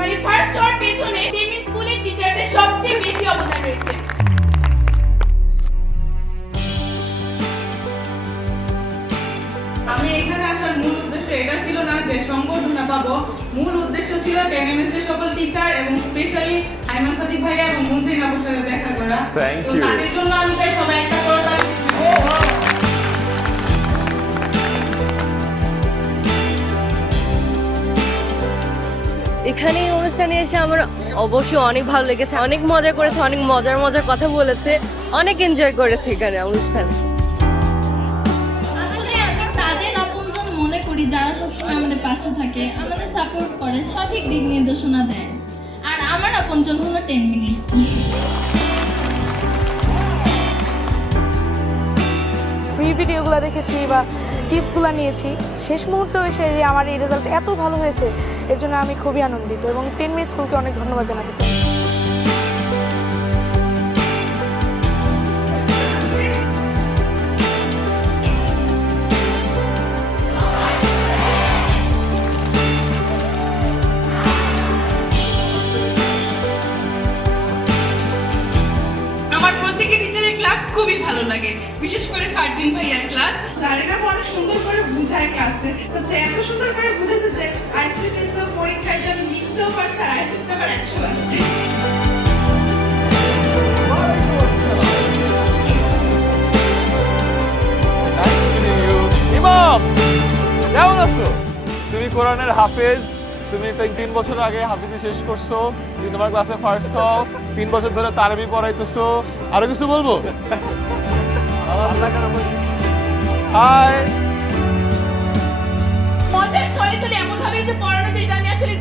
মানে ফার্স্ট হওয়ার পেছনে টেমির স্কুলের টিচারদের সবচেয়ে বেশি অবদান রয়েছে। আমি এখানে আসার মূল উদ্দেশ্য এটা ছিল না যে সম্বর্ধনা পাবো, মূল উদ্দেশ্য ছিল টেনএমএস এর সকল টিচার এবং স্পেশালি আইমান সাদিক ভাইয়া এবং মন্ত্রী আপুর সাথে দেখা করা। তো তাদের জন্য আমি চাই সবাই একটা করে তালি দিবেন। এখানে এই অনুষ্ঠানে এসে আমার অবশ্যই অনেক ভালো লেগেছে, অনেক মজা করেছে, অনেক মজার কথা বলেছে, অনেক এনজয় করেছি এখানে অনুষ্ঠানে। আসলে আমি তাদের আপনজন মনে করি যারা সবসময় আমাদের পাশে থাকে, আমাদের সাপোর্ট করে, সঠিক দিক নির্দেশনা দেয়। আর আমার আপনজন হলো 10 মিনিটস। ফ্রি ভিডিওগুলো দেখেছি বা টিপসগুলো নিয়েছি, শেষ মুহূর্তে এসে যে আমার এই রেজাল্ট এত ভালো হয়েছে এর জন্য আমি খুবই আনন্দিত এবং 10 মিনিট স্কুলকে অনেক ধন্যবাদ জানাতে চাই। আমার প্রত্যেকটি টিচারের ক্লাস খুবই ভালো লাগে, বিশেষ করে ফারদিন ভাইয়ার ক্লাস। জারিনা অনেক সুন্দর করে বুঝায় ক্লাসে, হচ্ছে এত সুন্দর করে বুঝেছে যে আইসিটি তো পরীক্ষায় যে আমি লিখতেও পারছি আর আইসিটিতে আবার 100 আসছে। ইমাম কেমন আছো? তুমি কোরআনের হাফেজ, তুমি 3 বছর আগে হাফিজি শেষ করছো, তুমি তোমার ক্লাসে ফার্স্ট হও, 3 বছর ধরে তারাবি পড়াইতেছো। আরো কিছু বলবো? হাই। মজার ছলে ছলে এমন ভাবে যে পড়ানো যেটা আমি আসলে